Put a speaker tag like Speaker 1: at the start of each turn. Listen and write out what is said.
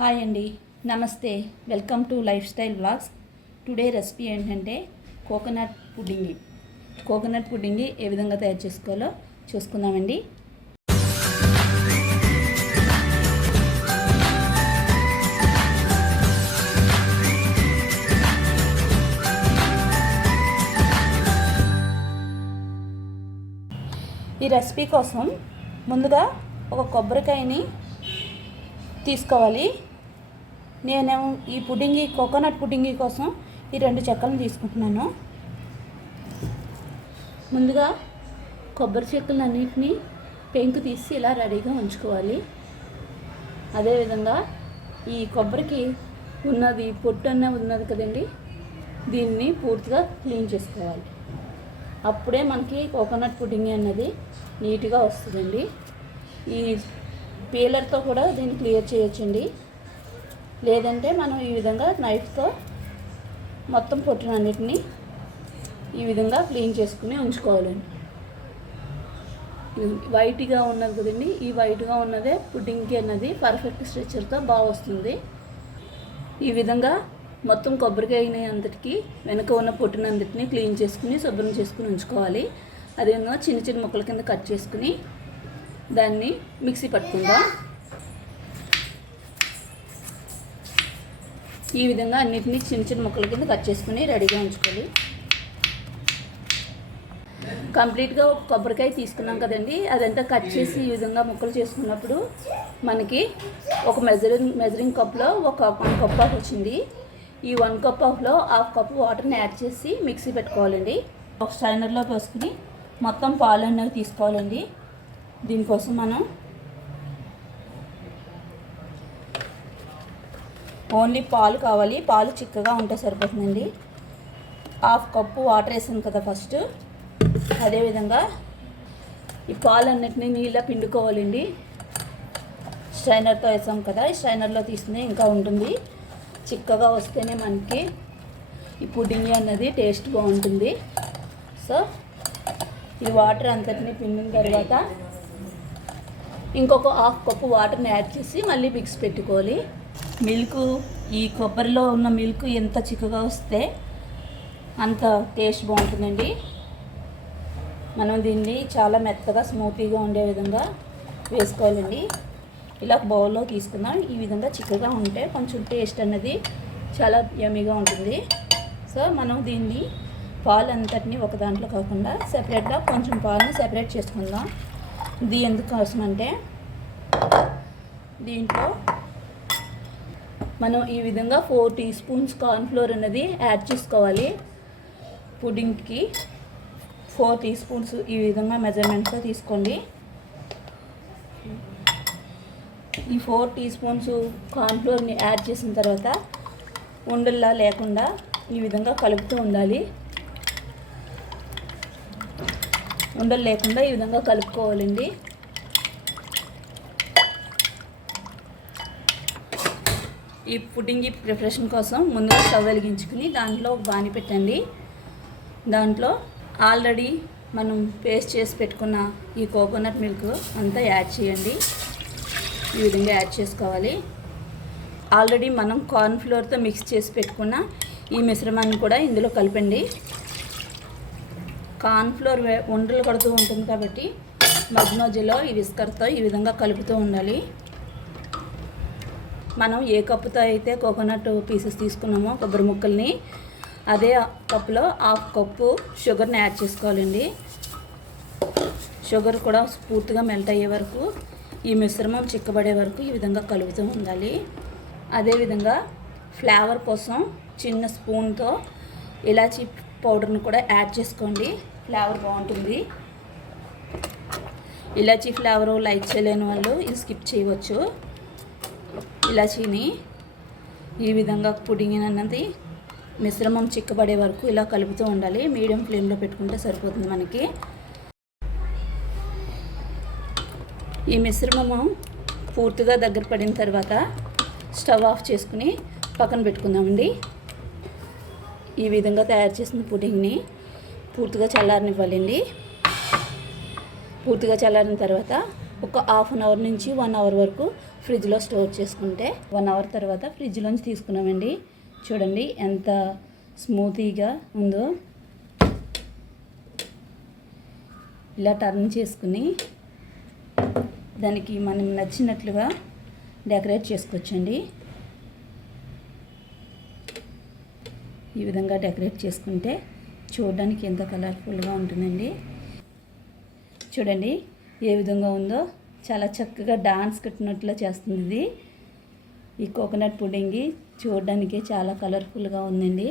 Speaker 1: Hi అండి. నమస్తే. Welcome to lifestyle blogs today recipe ఏంటంటే కోకోనట్ పుడ్డింగ్. కోకోనట్ పుడ్డింగ్ ఏ విధంగా తయారు చేసుకోవాలో చూసుకుందామండి. ఈ రెసిపీ కోసం ముందుగా ఒక కొబ్బరికాయని తీసుకోవాలి. నేను ఈ పుడ్డింగి కోకోనట్ పుడ్డింగి కోసం ఈ రెండు చెక్కలను తీసుకుంటున్నాను. ముందుగా కొబ్బరి చెక్కలను అన్నింటినీ పెంకు తీసి ఇలా రెడీగా ఉంచుకోవాలి. అదేవిధంగా ఈ కొబ్బరికి ఉన్నది పొట్టు అన్న ఉన్నది కదండి దీన్ని పూర్తిగా క్లీన్ చేసుకోవాలి. అప్పుడే మనకి కోకోనట్ పుడ్డింగ్ అన్నది నీట్గా వస్తుందండి. ఈ పీలర్తో కూడా దీన్ని క్లియర్ చేయొచ్చండి. లేదంటే మనం ఈ విధంగా నైఫ్తో మొత్తం పొట్టినన్నిటిని ఈ విధంగా క్లీన్ చేసుకుని ఉంచుకోవాలండి. వైట్గా ఉన్నది కదండి ఈ వైట్గా ఉన్నదే పుడ్డింగ్కి అన్నది పర్ఫెక్ట్ స్ట్రెచర్తో బాగా వస్తుంది. ఈ విధంగా మొత్తం కొబ్బరికాయని అంతటికి వెనక ఉన్న పొట్టునంతటిని క్లీన్ చేసుకుని శుభ్రం చేసుకుని ఉంచుకోవాలి. అదేవిధంగా చిన్న చిన్న ముక్కల కింద కట్ చేసుకుని దాన్ని మిక్సీ పట్టుకుందాం. ఈ విధంగా అన్నిటినీ చిన్న చిన్న ముక్కల కింద కట్ చేసుకుని రెడీగా ఉంచుకోవాలి. కంప్లీట్గా ఒక కొబ్బరికాయ తీసుకున్నాం కదండి అదంతా కట్ చేసి ఈ విధంగా ముక్కలు చేసుకున్నప్పుడు మనకి ఒక మెజరింగ్ మెజరింగ్ కప్లో ఒక వన్ కప్ ఆఫ్ వచ్చింది. ఈ వన్ కప్ ఆఫ్లో హాఫ్ కప్ వాటర్ని యాడ్ చేసి మిక్సీ పెట్టుకోవాలండి. ఒక స్ట్రైనర్లో పోసుకుని మొత్తం పాలు అనేవి తీసుకోవాలండి. దీనికోసం మనం ఓన్లీ పాలు కావాలి. పాలు చిక్కగా ఉంటే సరిపోతుందండి. హాఫ్ కప్పు వాటర్ వేసాను కదా ఫస్ట్. అదేవిధంగా ఈ పాలు అన్నిటినీ నీళ్ళ పిండుకోవాలండి. స్ట్రైనర్తో వేసాం కదా. ఈ స్ట్రైనర్లో తీసుకుని ఇంకా ఉంటుంది. చిక్కగా వస్తేనే మనకి ఈ పుడ్డింగ్ అన్నది టేస్ట్ బాగుంటుంది. సో ఈ వాటర్ అంతటిని పిండిన తర్వాత ఇంకొక హాఫ్ కప్పు వాటర్ని యాడ్ చేసి మళ్ళీ మిక్స్ పెట్టుకోవాలి. మిల్క్ ఈ కొబ్బరిలో ఉన్న మిల్క్ ఎంత చిక్కగా వస్తే అంత టేస్ట్ బాగుంటుందండి. మనం దీన్ని చాలా మెత్తగా స్మూతీగా ఉండే విధంగా వేసుకోవాలండి. ఇలా బౌల్లో తీసుకుందాం. ఈ విధంగా చిక్కగా ఉంటే కొంచెం టేస్ట్ అన్నది చాలా యమీగా ఉంటుంది. సో మనం దీన్ని పాలు అంతటిని ఒక దాంట్లో కాకుండా సెపరేట్గా కొంచెం పాలను సెపరేట్ చేసుకుందాం. ఇది ఎందుకోసం అంటే దీంట్లో మనం ఈ విధంగా ఫోర్ టీ స్పూన్స్ కార్న్ఫ్లోర్ అనేది యాడ్ చేసుకోవాలి పుడింగ్కి. ఫోర్ టీ స్పూన్స్ ఈ విధంగా మెజర్మెంట్స్గా తీసుకోండి. ఈ ఫోర్ టీ స్పూన్స్ కార్న్ఫ్లోర్ని యాడ్ చేసిన తర్వాత ఉండల్లా లేకుండా ఈ విధంగా కలుపుతూ ఉండాలి. ఉండలు లేకుండా ఈ విధంగా కలుపుకోవాలండి. ఈ పుడ్డింగి ప్రిపరేషన్ కోసం ముందుగా స్టవ్ వెలిగించుకుని దాంట్లో బాని పెట్టండి. దాంట్లో ఆల్రెడీ మనం పేస్ట్ చేసి పెట్టుకున్న ఈ కోకోనట్ మిల్క్ అంతా యాడ్ చేయండి. ఈ విధంగా యాడ్ చేసుకోవాలి. ఆల్రెడీ మనం కార్న్ ఫ్లోర్తో మిక్స్ చేసి పెట్టుకున్న ఈ మిశ్రమాన్ని కూడా ఇందులో కలపండి. కార్న్ ఫ్లోర్ ఉండలు కడుతూ ఉంటుంది కాబట్టి మధ్య మధ్యలో ఈ విస్కర్తో ఈ విధంగా కలుపుతూ ఉండాలి. మనం ఏ కప్పుతో అయితే కోకోనట్ పీసెస్ తీసుకున్నామో కొబ్బరి ముక్కల్ని అదే కప్పులో హాఫ్ కప్పు షుగర్ని యాడ్ చేసుకోవాలండి. షుగర్ కూడా పూర్తిగా మెల్ట్ అయ్యే వరకు ఈ మిశ్రమం చిక్కబడే వరకు ఈ విధంగా కలుపుతూ ఉండాలి. అదేవిధంగా ఫ్లేవర్ కోసం చిన్న స్పూన్తో ఇలాచీ పౌడర్ని కూడా యాడ్ చేసుకోండి. ఫ్లేవర్ బాగుంటుంది. ఇలాచీ ఫ్లేవర్ లైక్ చేయలేని వాళ్ళు ఇది స్కిప్ చేయవచ్చు. ఇలాచీని ఈ విధంగా పుడింగ్ అన్నది మిశ్రమం చిక్కబడే వరకు ఇలా కలుపుతూ ఉండాలి. మీడియం ఫ్లేమ్లో పెట్టుకుంటే సరిపోతుంది మనకి. ఈ మిశ్రమము పూర్తిగా దగ్గర పడిన తర్వాత స్టవ్ ఆఫ్ చేసుకుని పక్కన పెట్టుకుందామండి. ఈ విధంగా తయారు చేసిన పుడింగ్ని పూర్తిగా చల్లారనివ్వాలండి. పూర్తిగా చల్లారిన తర్వాత ఒక హాఫ్ అన్ అవర్ నుంచి వన్ అవర్ వరకు ఫ్రిడ్జ్లో స్టోర్ చేసుకుంటే వన్ అవర్ తర్వాత ఫ్రిడ్జ్లోంచి తీసుకున్నామండి. చూడండి ఎంత స్మూతీగా ఉందో. ఇలా టర్న్ చేసుకుని దానికి మనం నచ్చినట్లుగా డెకరేట్ చేసుకోవచ్చండి. ఈ విధంగా డెకరేట్ చేసుకుంటే చూడడానికి ఎంత కలర్ఫుల్గా ఉంటుందండి. చూడండి ఏ విధంగా ఉందో. చాలా చక్కగా డాన్స్ కట్టినట్లు చేస్తుంది. ఇది ఈ కోకోనట్ పుడింగి చూడడానికి చాలా కలర్ఫుల్గా ఉందండి.